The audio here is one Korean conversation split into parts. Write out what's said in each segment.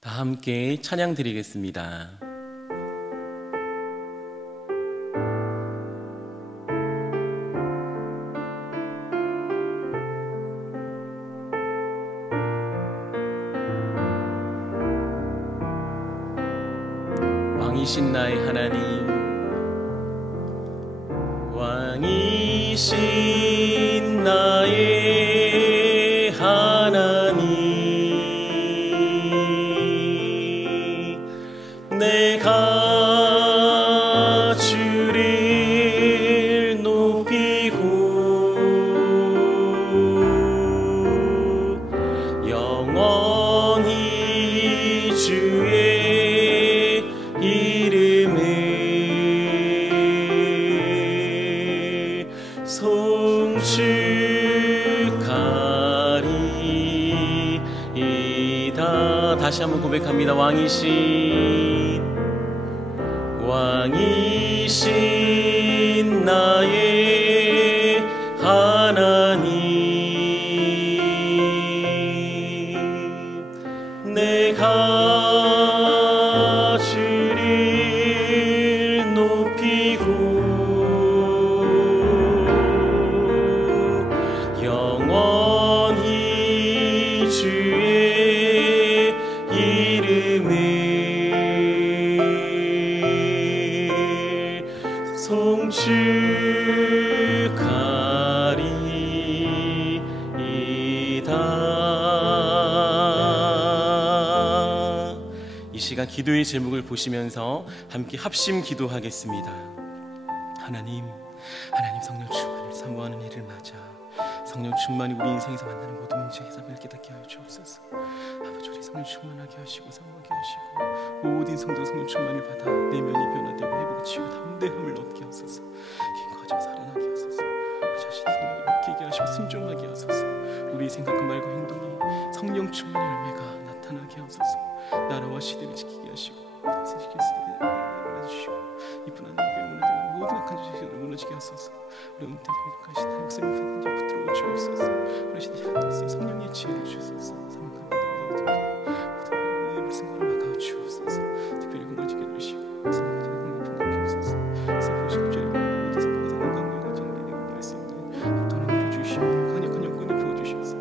다 함께 찬양 드리겠습니다. 왕이신 나의 하나님, 왕이신 나의 하나님, 내가 주를 높이고 영원히 주의 이름을 송축하리이다. 다시 한번 고백합니다. 왕이신 나의 하나님, 내가 주를 높이고 영원히 주의 이름을 송축하리이다. 이 시간 기도의 제목을 보시면서 함께 합심 기도하겠습니다. 하나님 성령 충만을 사모하는 일을 맞아 성령 충만이 우리 인생에서 만나는 모든 문제 해답을 깨닫게 하여 주옵소서. 아버지, 우리 성령 충만하게 하시고 사모하게 하시고 모든 성도 성령 충만을 받아 내면이 변화되고 회복이 치유 담대함을 얻게 하소서. 긴 과정 살아나게 하소서. 우리 자신 성령에 맡기게 하시고 순종하게 하소서. 우리의 생각과 말과 행동이 성령 충만의 열매가 나타나게 하소서. 나라와 시대를 지키게 하시고 다스리실 수를 알아주시고 이뿐 아니라 무너지는 모든 악한 죄를 무너지게 하소서. 우리 은퇴 회복하신 하나님 성령님 붙들어 주옵소서. 우리 시대에 성령의 지혜를 주소서. 모든 불승거를 막아 주옵소서. 특별히 공간지게 해주시고 성령의 풍성하게 하소서. 사포시고 죄를 모든 성공과 성공과 정리를 이룰 수 있는 합당한 일을 주시고 강력한 영권을 부어주셔서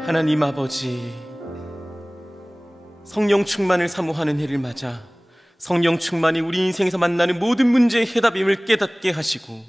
하나님 아버지, 성령 충만을 사모하는 해를 맞아 성령 충만이 우리 인생에서 만나는 모든 문제의 해답임을 깨닫게 하시고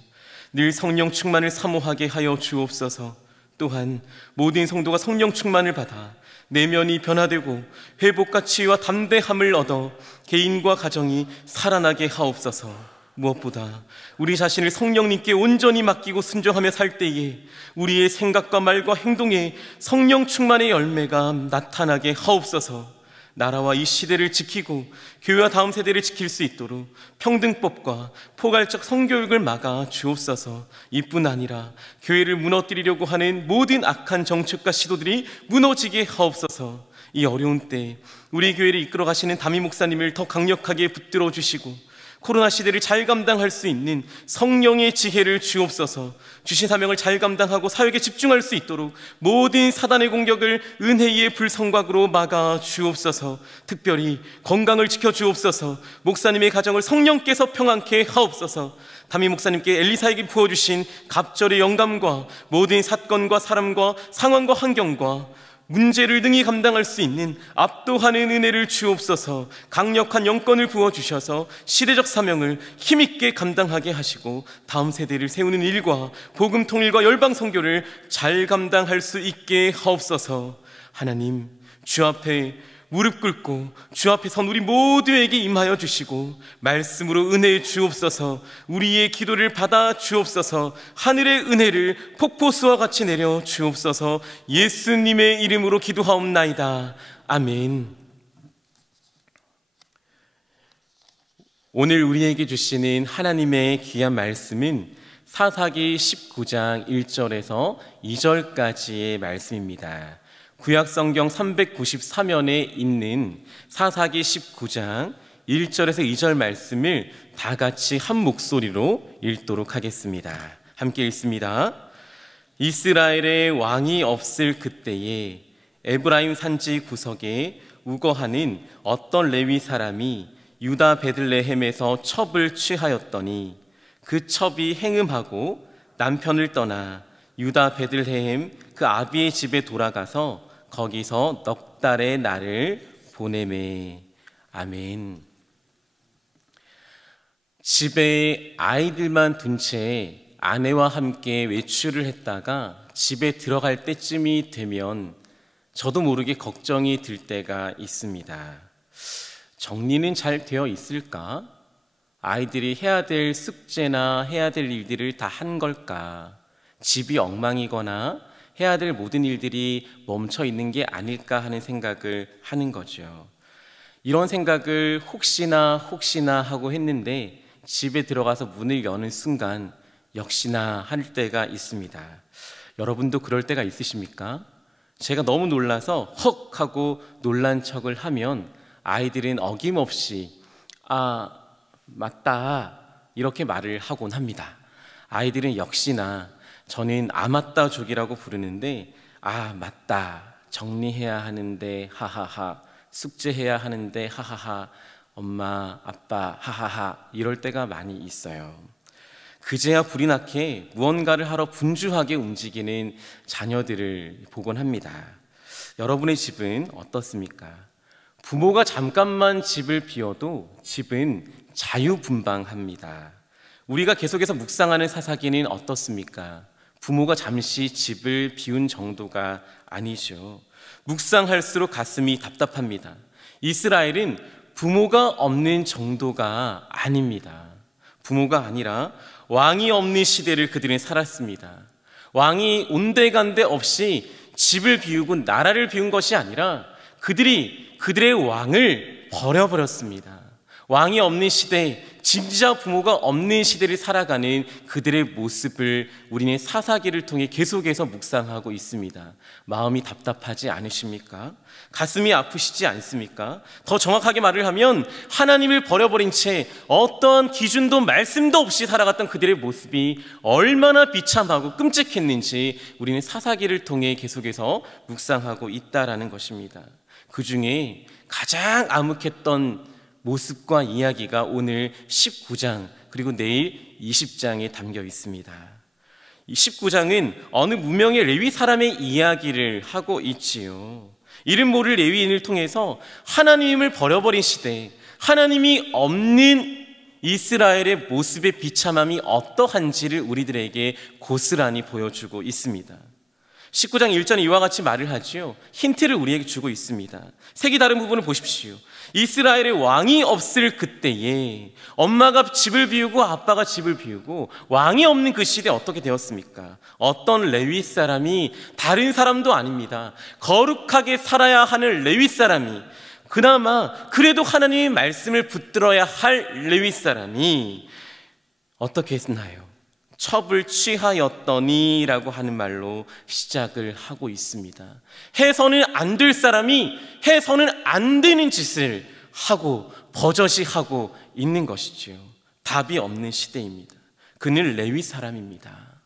늘 성령 충만을 사모하게 하여 주옵소서. 또한 모든 성도가 성령 충만을 받아 내면이 변화되고 회복과 치유와 담대함을 얻어 개인과 가정이 살아나게 하옵소서. 무엇보다 우리 자신을 성령님께 온전히 맡기고 순종하며 살 때에 우리의 생각과 말과 행동에 성령 충만의 열매가 나타나게 하옵소서. 나라와 이 시대를 지키고 교회와 다음 세대를 지킬 수 있도록 평등법과 포괄적 성교육을 막아 주옵소서. 이뿐 아니라 교회를 무너뜨리려고 하는 모든 악한 정책과 시도들이 무너지게 하옵소서. 이 어려운 때 우리 교회를 이끌어 가시는 담임 목사님을 더 강력하게 붙들어 주시고 코로나 시대를 잘 감당할 수 있는 성령의 지혜를 주옵소서. 주신 사명을 잘 감당하고 사역에 집중할 수 있도록 모든 사단의 공격을 은혜의 불성곽으로 막아 주옵소서. 특별히 건강을 지켜 주옵소서. 목사님의 가정을 성령께서 평안케 하옵소서. 담임 목사님께 엘리사에게 부어주신 갑절의 영감과 모든 사건과 사람과 상황과 환경과 문제를 능히 감당할 수 있는 압도하는 은혜를 주옵소서. 강력한 영권을 부어주셔서 시대적 사명을 힘있게 감당하게 하시고 다음 세대를 세우는 일과 복음 통일과 열방 선교를 잘 감당할 수 있게 하옵소서. 하나님, 주 앞에 무릎 꿇고 주 앞에 선 우리 모두에게 임하여 주시고 말씀으로 은혜에 주옵소서. 우리의 기도를 받아 주옵소서. 하늘의 은혜를 폭포수와 같이 내려 주옵소서. 예수님의 이름으로 기도하옵나이다. 아멘. 오늘 우리에게 주시는 하나님의 귀한 말씀은 사사기 19장 1절에서 2절까지의 말씀입니다. 구약성경 394면에 있는 사사기 19장 1절에서 2절 말씀을 다 같이 한 목소리로 읽도록 하겠습니다. 함께 읽습니다. 이스라엘의 왕이 없을 그때에 에브라임 산지 구석에 우거하는 어떤 레위 사람이 유다 베들레헴에서 첩을 취하였더니 그 첩이 행음하고 남편을 떠나 유다 베들레헴 그 아비의 집에 돌아가서 거기서 넉 달의 날을 보내매. 아멘. 집에 아이들만 둔 채 아내와 함께 외출을 했다가 집에 들어갈 때쯤이 되면 저도 모르게 걱정이 들 때가 있습니다. 정리는 잘 되어 있을까? 아이들이 해야 될 숙제나 해야 될 일들을 다 한 걸까? 집이 엉망이거나 해야 될 모든 일들이 멈춰 있는 게 아닐까 하는 생각을 하는 거죠. 이런 생각을 혹시나 하고 했는데 집에 들어가서 문을 여는 순간 역시나 할 때가 있습니다. 여러분도 그럴 때가 있으십니까? 제가 너무 놀라서 헉 하고 놀란 척을 하면 아이들은 어김없이 아 맞다 이렇게 말을 하곤 합니다. 아이들은 역시나 저는 아맞다족이라고 부르는데 아 맞다 정리해야 하는데 하하하 숙제해야 하는데 하하하 엄마 아빠 하하하 이럴 때가 많이 있어요. 그제야 불이 나게 무언가를 하러 분주하게 움직이는 자녀들을 보곤 합니다. 여러분의 집은 어떻습니까? 부모가 잠깐만 집을 비워도 집은 자유분방합니다. 우리가 계속해서 묵상하는 사사기는 어떻습니까? 부모가 잠시 집을 비운 정도가 아니죠. 묵상할수록 가슴이 답답합니다. 이스라엘은 부모가 없는 정도가 아닙니다. 부모가 아니라 왕이 없는 시대를 그들은 살았습니다. 왕이 온데간데 없이 집을 비우고 나라를 비운 것이 아니라 그들이 그들의 왕을 버려버렸습니다. 왕이 없는 시대, 진짜 부모가 없는 시대를 살아가는 그들의 모습을 우리는 사사기를 통해 계속해서 묵상하고 있습니다. 마음이 답답하지 않으십니까? 가슴이 아프시지 않습니까? 더 정확하게 말을 하면 하나님을 버려버린 채 어떠한 기준도 말씀도 없이 살아갔던 그들의 모습이 얼마나 비참하고 끔찍했는지 우리는 사사기를 통해 계속해서 묵상하고 있다라는 것입니다. 그 중에 가장 암흑했던 모습과 이야기가 오늘 19장 그리고 내일 20장에 담겨 있습니다. 이 19장은 어느 무명의 레위 사람의 이야기를 하고 있지요. 이름 모를 레위인을 통해서 하나님을 버려버린 시대, 하나님이 없는 이스라엘의 모습의 비참함이 어떠한지를 우리들에게 고스란히 보여주고 있습니다. 19장 1절은 이와 같이 말을 하지요. 힌트를 우리에게 주고 있습니다. 색이 다른 부분을 보십시오. 이스라엘의 왕이 없을 그때에 엄마가 집을 비우고 아빠가 집을 비우고 왕이 없는 그 시대에 어떻게 되었습니까? 어떤 레위 사람이, 다른 사람도 아닙니다, 거룩하게 살아야 하는 레위 사람이, 그나마 그래도 하나님의 말씀을 붙들어야 할 레위 사람이 어떻게 했나요? 첩을 취하였더니 라고 하는 말로 시작을 하고 있습니다. 해서는 안 될 사람이 해서는 안 되는 짓을 하고 버젓이 하고 있는 것이지요. 답이 없는 시대입니다. 그는 레위 사람입니다.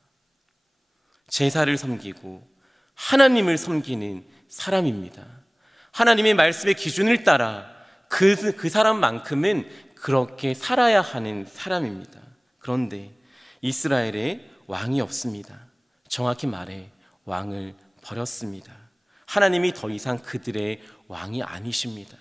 제사를 섬기고 하나님을 섬기는 사람입니다. 하나님의 말씀의 기준을 따라 그 사람만큼은 그렇게 살아야 하는 사람입니다. 그런데 이스라엘에 왕이 없습니다. 정확히 말해 왕을 버렸습니다. 하나님이 더 이상 그들의 왕이 아니십니다.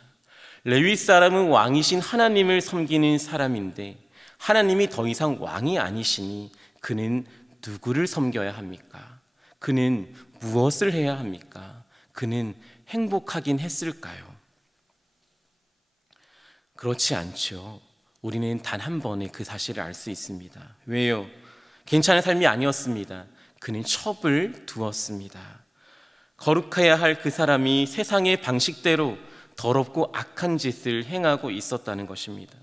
레위 사람은 왕이신 하나님을 섬기는 사람인데 하나님이 더 이상 왕이 아니시니 그는 누구를 섬겨야 합니까? 그는 무엇을 해야 합니까? 그는 행복하긴 했을까요? 그렇지 않죠. 우리는 단 한 번에 그 사실을 알 수 있습니다. 왜요? 괜찮은 삶이 아니었습니다. 그는 첩을 두었습니다. 거룩해야 할 그 사람이 세상의 방식대로 더럽고 악한 짓을 행하고 있었다는 것입니다.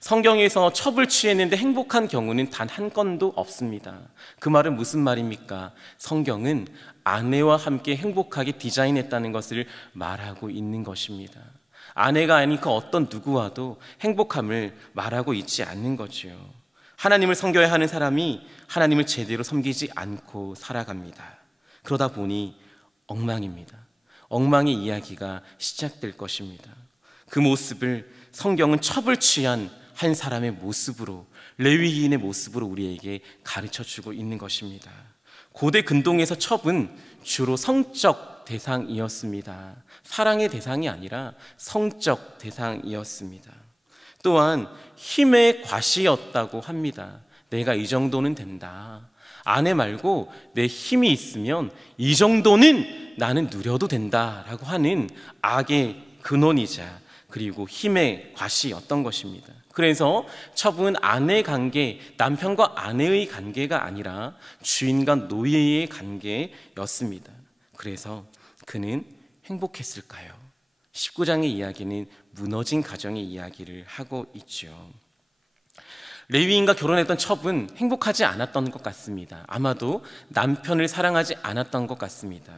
성경에서 첩을 취했는데 행복한 경우는 단 한 건도 없습니다. 그 말은 무슨 말입니까? 성경은 아내와 함께 행복하게 디자인했다는 것을 말하고 있는 것입니다. 아내가 아닌 그 어떤 누구와도 행복함을 말하고 있지 않는 거지요. 하나님을 섬겨야 하는 사람이 하나님을 제대로 섬기지 않고 살아갑니다. 그러다 보니 엉망입니다. 엉망의 이야기가 시작될 것입니다. 그 모습을 성경은 첩을 취한 한 사람의 모습으로, 레위인의 모습으로 우리에게 가르쳐주고 있는 것입니다. 고대 근동에서 첩은 주로 성적 대상이었습니다. 사랑의 대상이 아니라 성적 대상이었습니다. 또한 힘의 과시였다고 합니다. 내가 이 정도는 된다. 아내 말고 내 힘이 있으면 이 정도는 나는 누려도 된다라고 하는 악의 근원이자 그리고 힘의 과시였던 것입니다. 그래서 첩은 아내 관계, 남편과 아내의 관계가 아니라 주인과 노예의 관계였습니다. 그래서 그는 행복했을까요? 19장의 이야기는 무너진 가정의 이야기를 하고 있죠. 레위인과 결혼했던 첩은 행복하지 않았던 것 같습니다. 아마도 남편을 사랑하지 않았던 것 같습니다.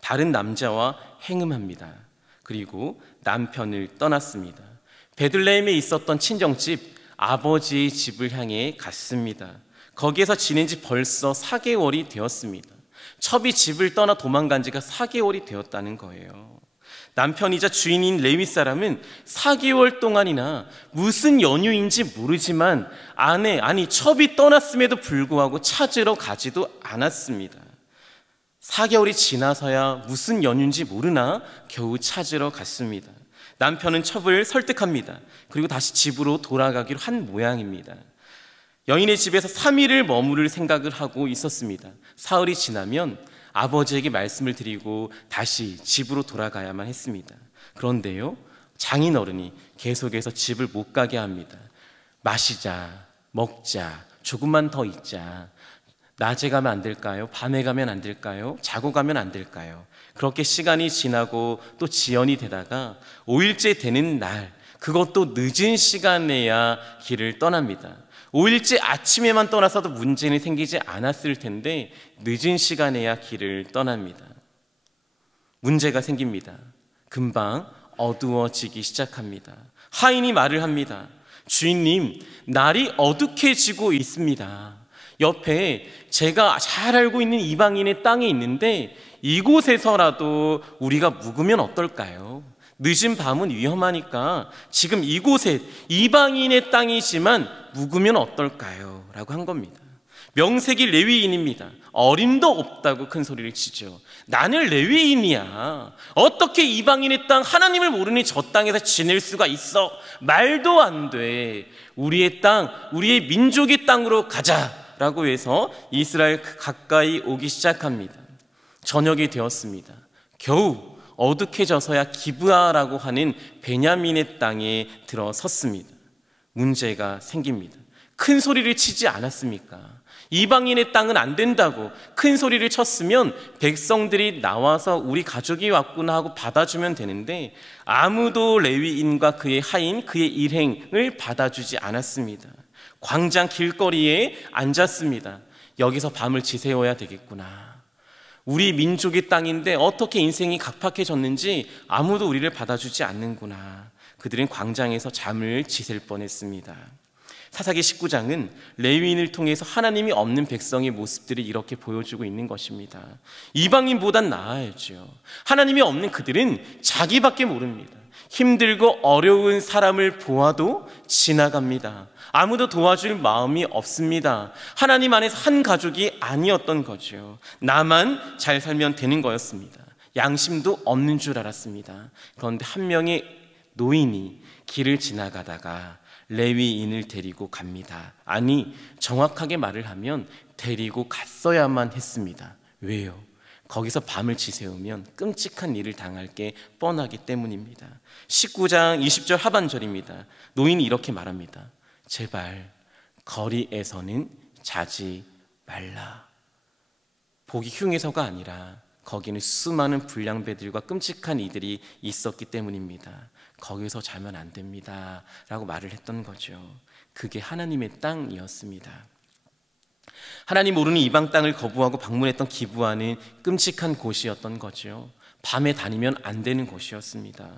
다른 남자와 행음합니다. 그리고 남편을 떠났습니다. 베들레헴에 있었던 친정집, 아버지의 집을 향해 갔습니다. 거기에서 지낸 지 벌써 4개월이 되었습니다. 첩이 집을 떠나 도망간 지가 4개월이 되었다는 거예요. 남편이자 주인인 레위 사람은 4개월 동안이나 무슨 연유인지 모르지만 첩이 떠났음에도 불구하고 찾으러 가지도 않았습니다. 4개월이 지나서야 무슨 연유인지 모르나 겨우 찾으러 갔습니다. 남편은 첩을 설득합니다. 그리고 다시 집으로 돌아가기로 한 모양입니다. 여인의 집에서 3일을 머무를 생각을 하고 있었습니다. 사흘이 지나면 아버지에게 말씀을 드리고 다시 집으로 돌아가야만 했습니다. 그런데요, 장인어른이 계속해서 집을 못 가게 합니다. 마시자, 먹자, 조금만 더 있자. 낮에 가면 안 될까요? 밤에 가면 안 될까요? 자고 가면 안 될까요? 그렇게 시간이 지나고 또 지연이 되다가 5일째 되는 날, 그것도 늦은 시간에야 길을 떠납니다. 5일째 아침에만 떠나서도 문제는 생기지 않았을 텐데 늦은 시간에야 길을 떠납니다. 문제가 생깁니다. 금방 어두워지기 시작합니다. 하인이 말을 합니다. 주인님, 날이 어둑해지고 있습니다. 옆에 제가 잘 알고 있는 이방인의 땅이 있는데 이곳에서라도 우리가 묵으면 어떨까요? 늦은 밤은 위험하니까 지금 이곳에 이방인의 땅이지만 묵으면 어떨까요? 라고 한 겁니다. 명색이 레위인입니다. 어림도 없다고 큰 소리를 치죠. 나는 레위인이야. 어떻게 이방인의 땅, 하나님을 모르는 저 땅에서 지낼 수가 있어? 말도 안 돼. 우리의 땅, 우리의 민족의 땅으로 가자라고 해서 이스라엘 가까이 오기 시작합니다. 저녁이 되었습니다. 겨우 어둑해져서야 기브아라고 하는 베냐민의 땅에 들어섰습니다. 문제가 생깁니다. 큰 소리를 치지 않았습니까? 이방인의 땅은 안 된다고 큰 소리를 쳤으면 백성들이 나와서 우리 가족이 왔구나 하고 받아주면 되는데 아무도 레위인과 그의 하인, 그의 일행을 받아주지 않았습니다. 광장 길거리에 앉았습니다. 여기서 밤을 지새워야 되겠구나. 우리 민족의 땅인데 어떻게 인생이 각박해졌는지 아무도 우리를 받아주지 않는구나. 그들은 광장에서 잠을 지샐 뻔했습니다. 사사기 19장은 레위인을 통해서 하나님이 없는 백성의 모습들을 이렇게 보여주고 있는 것입니다. 이방인보단 나아야죠. 하나님이 없는 그들은 자기밖에 모릅니다. 힘들고 어려운 사람을 보아도 지나갑니다. 아무도 도와줄 마음이 없습니다. 하나님 안에서 한 가족이 아니었던 거죠. 나만 잘 살면 되는 거였습니다. 양심도 없는 줄 알았습니다. 그런데 한 명의 노인이 길을 지나가다가 레위인을 데리고 갑니다. 아니, 정확하게 말을 하면 데리고 갔어야만 했습니다. 왜요? 거기서 밤을 지새우면 끔찍한 일을 당할 게 뻔하기 때문입니다. 19장 20절 하반절입니다. 노인이 이렇게 말합니다. 제발 거리에서는 자지 말라. 보기 흉해서가 아니라 거기는 수많은 불량배들과 끔찍한 이들이 있었기 때문입니다. 거기서 자면 안 됩니다 라고 말을 했던 거죠. 그게 하나님의 땅이었습니다. 하나님 모르는 이방 땅을 거부하고 방문했던 기브아는 끔찍한 곳이었던 거죠. 밤에 다니면 안 되는 곳이었습니다.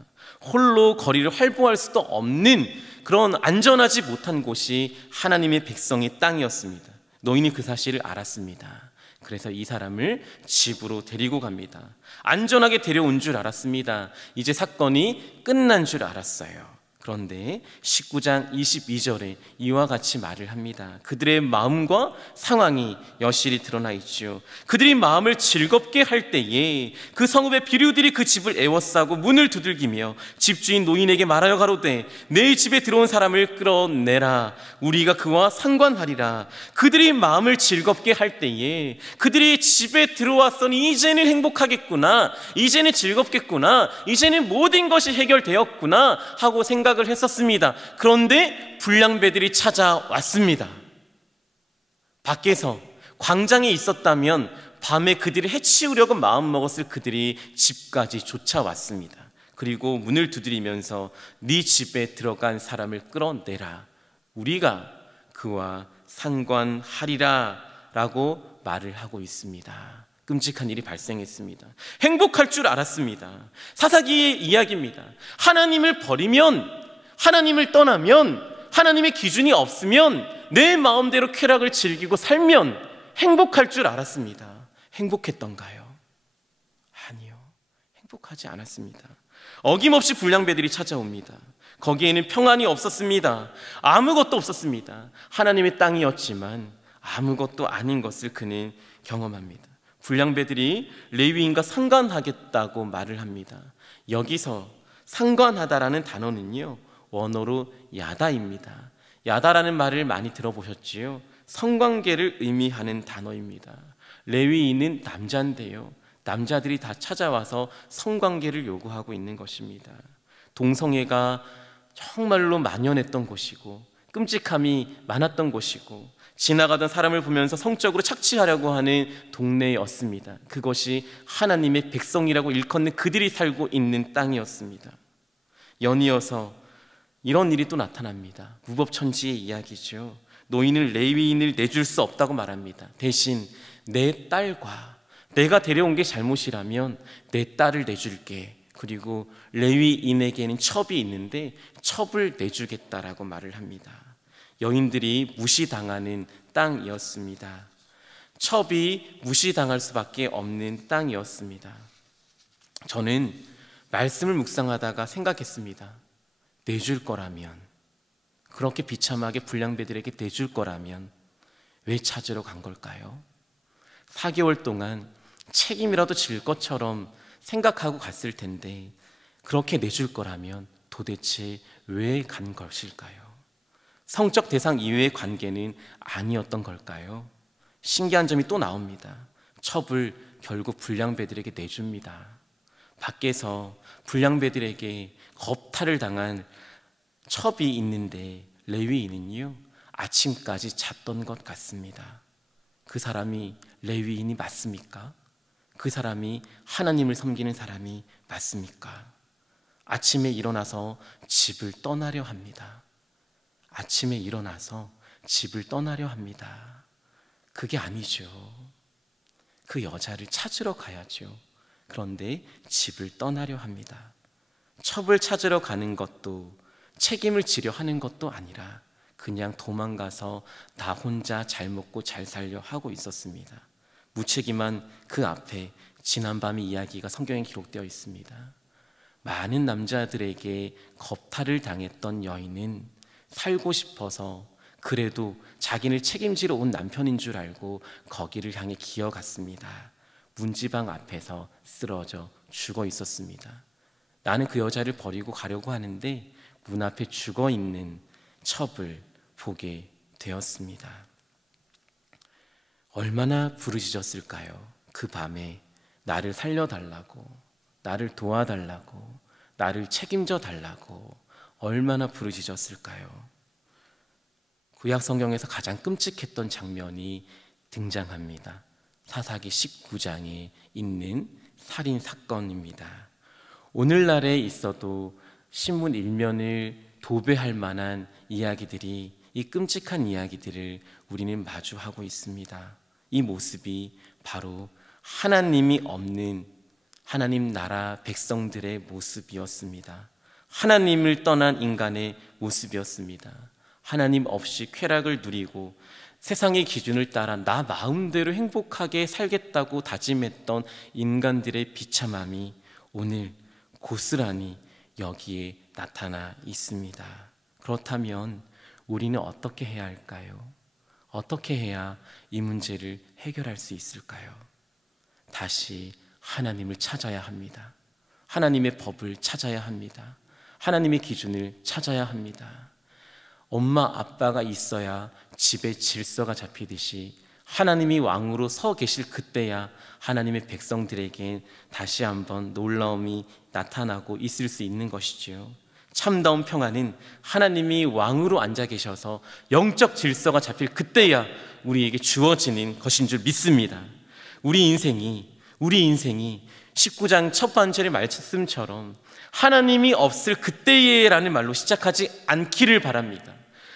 홀로 거리를 활보할 수도 없는 그런 안전하지 못한 곳이 하나님의 백성의 땅이었습니다. 노인이 그 사실을 알았습니다. 그래서 이 사람을 집으로 데리고 갑니다. 안전하게 데려온 줄 알았습니다. 이제 사건이 끝난 줄 알았어요. 그런데 19장 22절에 이와 같이 말을 합니다. 그들의 마음과 상황이 여실히 드러나 있죠. 그들이 마음을 즐겁게 할 때에 그 성읍의 비류들이 그 집을 에워싸고 문을 두들기며 집주인 노인에게 말하여 가로되 내 집에 들어온 사람을 끌어내라. 우리가 그와 상관하리라. 그들이 마음을 즐겁게 할 때에 그들이 집에 들어왔으니 이제는 행복하겠구나, 이제는 즐겁겠구나, 이제는 모든 것이 해결되었구나 하고 생각을 했었습니다. 그런데 불량배들이 찾아왔습니다. 밖에서 광장에 있었다면 밤에 그들을 해치우려고 마음먹었을 그들이 집까지 쫓아왔습니다. 그리고 문을 두드리면서 네 집에 들어간 사람을 끌어내라. 우리가 그와 상관하리라 라고 말을 하고 있습니다. 끔찍한 일이 발생했습니다. 행복할 줄 알았습니다. 사사기의 이야기입니다. 하나님을 버리면, 하나님을 떠나면, 하나님의 기준이 없으면, 내 마음대로 쾌락을 즐기고 살면 행복할 줄 알았습니다. 행복했던가요? 아니요, 행복하지 않았습니다. 어김없이 불량배들이 찾아옵니다. 거기에는 평안이 없었습니다. 아무것도 없었습니다. 하나님의 땅이었지만 아무것도 아닌 것을 그는 경험합니다. 불량배들이 레위인과 상관하겠다고 말을 합니다. 여기서 상관하다라는 단어는요, 원어로 야다입니다. 야다라는 말을 많이 들어보셨지요? 성관계를 의미하는 단어입니다. 레위인은 남자인데요, 남자들이 다 찾아와서 성관계를 요구하고 있는 것입니다. 동성애가 정말로 만연했던 곳이고 끔찍함이 많았던 곳이고 지나가던 사람을 보면서 성적으로 착취하려고 하는 동네였습니다. 그것이 하나님의 백성이라고 일컫는 그들이 살고 있는 땅이었습니다. 연이어서 이런 일이 또 나타납니다. 무법천지의 이야기죠. 노인을 레위인을 내줄 수 없다고 말합니다. 대신 내 딸과, 내가 데려온 게 잘못이라면 내 딸을 내줄게. 그리고 레위인에게는 첩이 있는데 첩을 내주겠다라고 말을 합니다. 여인들이 무시당하는 땅이었습니다. 첩이 무시당할 수밖에 없는 땅이었습니다. 저는 말씀을 묵상하다가 생각했습니다. 내줄 거라면, 그렇게 비참하게 불량배들에게 내줄 거라면 왜 찾으러 간 걸까요? 4개월 동안 책임이라도 질 것처럼 생각하고 갔을 텐데 그렇게 내줄 거라면 도대체 왜 간 것일까요? 성적 대상 이외의 관계는 아니었던 걸까요? 신기한 점이 또 나옵니다. 첩을 결국 불량배들에게 내줍니다. 밖에서 불량배들에게 겁탈을 당한 첩이 있는데 레위인은요, 아침까지 잤던 것 같습니다. 그 사람이 레위인이 맞습니까? 그 사람이 하나님을 섬기는 사람이 맞습니까? 아침에 일어나서 집을 떠나려 합니다. 아침에 일어나서 집을 떠나려 합니다. 그게 아니죠. 그 여자를 찾으러 가야죠. 그런데 집을 떠나려 합니다. 첩을 찾으러 가는 것도 책임을 지려 하는 것도 아니라 그냥 도망가서 나 혼자 잘 먹고 잘 살려 하고 있었습니다. 무책임한 그 앞에 지난밤의 이야기가 성경에 기록되어 있습니다. 많은 남자들에게 겁탈을 당했던 여인은 살고 싶어서 그래도 자기를 책임지러 온 남편인 줄 알고 거기를 향해 기어갔습니다. 문지방 앞에서 쓰러져 죽어 있었습니다. 나는 그 여자를 버리고 가려고 하는데 문 앞에 죽어 있는 첩을 보게 되었습니다. 얼마나 부르짖었을까요? 그 밤에 나를 살려달라고, 나를 도와달라고, 나를 책임져 달라고 얼마나 부르짖었을까요? 구약 성경에서 가장 끔찍했던 장면이 등장합니다. 사사기 19장에 있는 살인 사건입니다. 오늘날에 있어도 신문 일면을 도배할 만한 이야기들이, 이 끔찍한 이야기들을 우리는 마주하고 있습니다. 이 모습이 바로 하나님이 없는 하나님 나라 백성들의 모습이었습니다. 하나님을 떠난 인간의 모습이었습니다. 하나님 없이 쾌락을 누리고 세상의 기준을 따라 나 마음대로 행복하게 살겠다고 다짐했던 인간들의 비참함이 오늘 고스란히 여기에 나타나 있습니다. 그렇다면 우리는 어떻게 해야 할까요? 어떻게 해야 이 문제를 해결할 수 있을까요? 다시 하나님을 찾아야 합니다. 하나님의 법을 찾아야 합니다. 하나님의 기준을 찾아야 합니다. 엄마 아빠가 있어야 집에 질서가 잡히듯이 하나님이 왕으로 서 계실 그때야 하나님의 백성들에겐 다시 한번 놀라움이 나타나고 있을 수 있는 것이지요. 참다운 평안은 하나님이 왕으로 앉아 계셔서 영적 질서가 잡힐 그때야 우리에게 주어지는 것인 줄 믿습니다. 우리 인생이 19장 첫 번째 말씀처럼 하나님이 없을 그때에라는 말로 시작하지 않기를 바랍니다.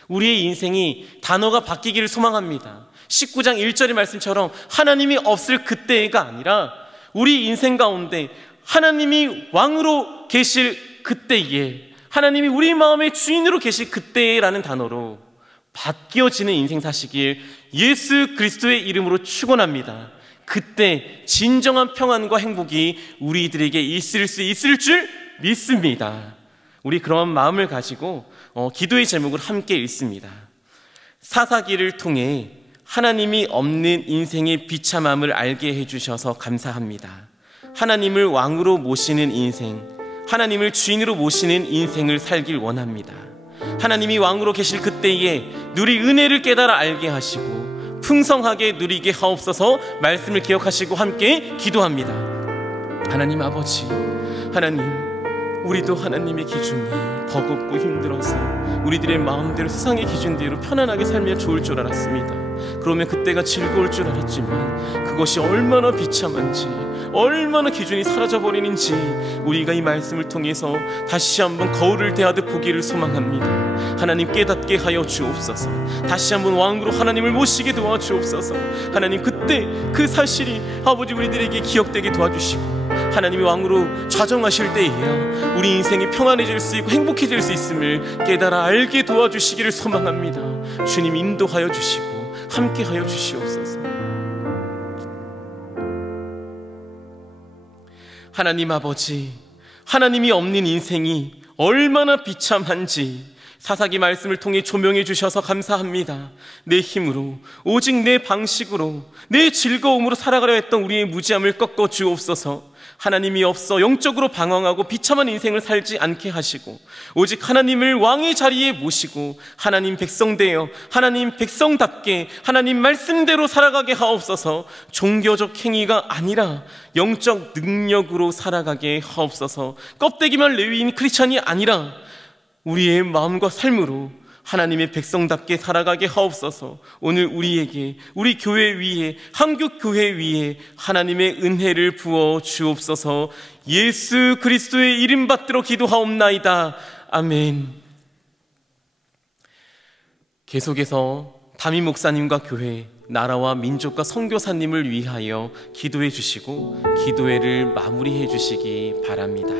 우리의 인생이 단어가 바뀌기를 소망합니다. 19장 1절의 말씀처럼 하나님이 없을 그때가 아니라 우리 인생 가운데 하나님이 왕으로 계실 그때에, 하나님이 우리 마음의 주인으로 계실 그때라는 단어로 바뀌어지는 인생 사시길 예수 그리스도의 이름으로 축원합니다. 그때 진정한 평안과 행복이 우리들에게 있을 수 있을 줄 믿습니다. 우리 그런 마음을 가지고 기도의 제목을 함께 읽습니다. 사사기를 통해 하나님이 없는 인생의 비참함을 알게 해주셔서 감사합니다. 하나님을 왕으로 모시는 인생, 하나님을 주인으로 모시는 인생을 살길 원합니다. 하나님이 왕으로 계실 그때에 누릴 은혜를 깨달아 알게 하시고 풍성하게 누리게 하옵소서. 말씀을 기억하시고 함께 기도합니다. 하나님 아버지, 하나님, 우리도 하나님의 기준이 버겁고 힘들어서 우리들의 마음대로 세상의 기준대로 편안하게 살면 좋을 줄 알았습니다. 그러면 그때가 즐거울 줄 알았지만 그것이 얼마나 비참한지, 얼마나 기준이 사라져버리는지 우리가 이 말씀을 통해서 다시 한번 거울을 대하듯 보기를 소망합니다. 하나님 깨닫게 하여 주옵소서. 다시 한번 왕으로 하나님을 모시게 도와주옵소서. 하나님, 그때 그 사실이 아버지 우리들에게 기억되게 도와주시고 하나님이 왕으로 좌정하실 때에야 우리 인생이 평안해질 수 있고 행복해질 수 있음을 깨달아 알게 도와주시기를 소망합니다. 주님 인도하여 주시고 함께하여 주시옵소서. 하나님 아버지, 하나님이 없는 인생이 얼마나 비참한지 사사기 말씀을 통해 조명해 주셔서 감사합니다. 내 힘으로, 오직 내 방식으로, 내 즐거움으로 살아가려 했던 우리의 무지함을 꺾어 주옵소서. 하나님이 없어 영적으로 방황하고 비참한 인생을 살지 않게 하시고 오직 하나님을 왕의 자리에 모시고 하나님 백성 되어 하나님 백성답게 하나님 말씀대로 살아가게 하옵소서. 종교적 행위가 아니라 영적 능력으로 살아가게 하옵소서. 껍데기만 레위인 크리스찬이 아니라 우리의 마음과 삶으로 하나님의 백성답게 살아가게 하옵소서. 오늘 우리에게, 우리 교회 위에, 한국교회 위에 하나님의 은혜를 부어 주옵소서. 예수 그리스도의 이름 받들어 기도하옵나이다. 아멘. 계속해서 담임 목사님과 교회, 나라와 민족과 선교사님을 위하여 기도해 주시고 기도회를 마무리해 주시기 바랍니다.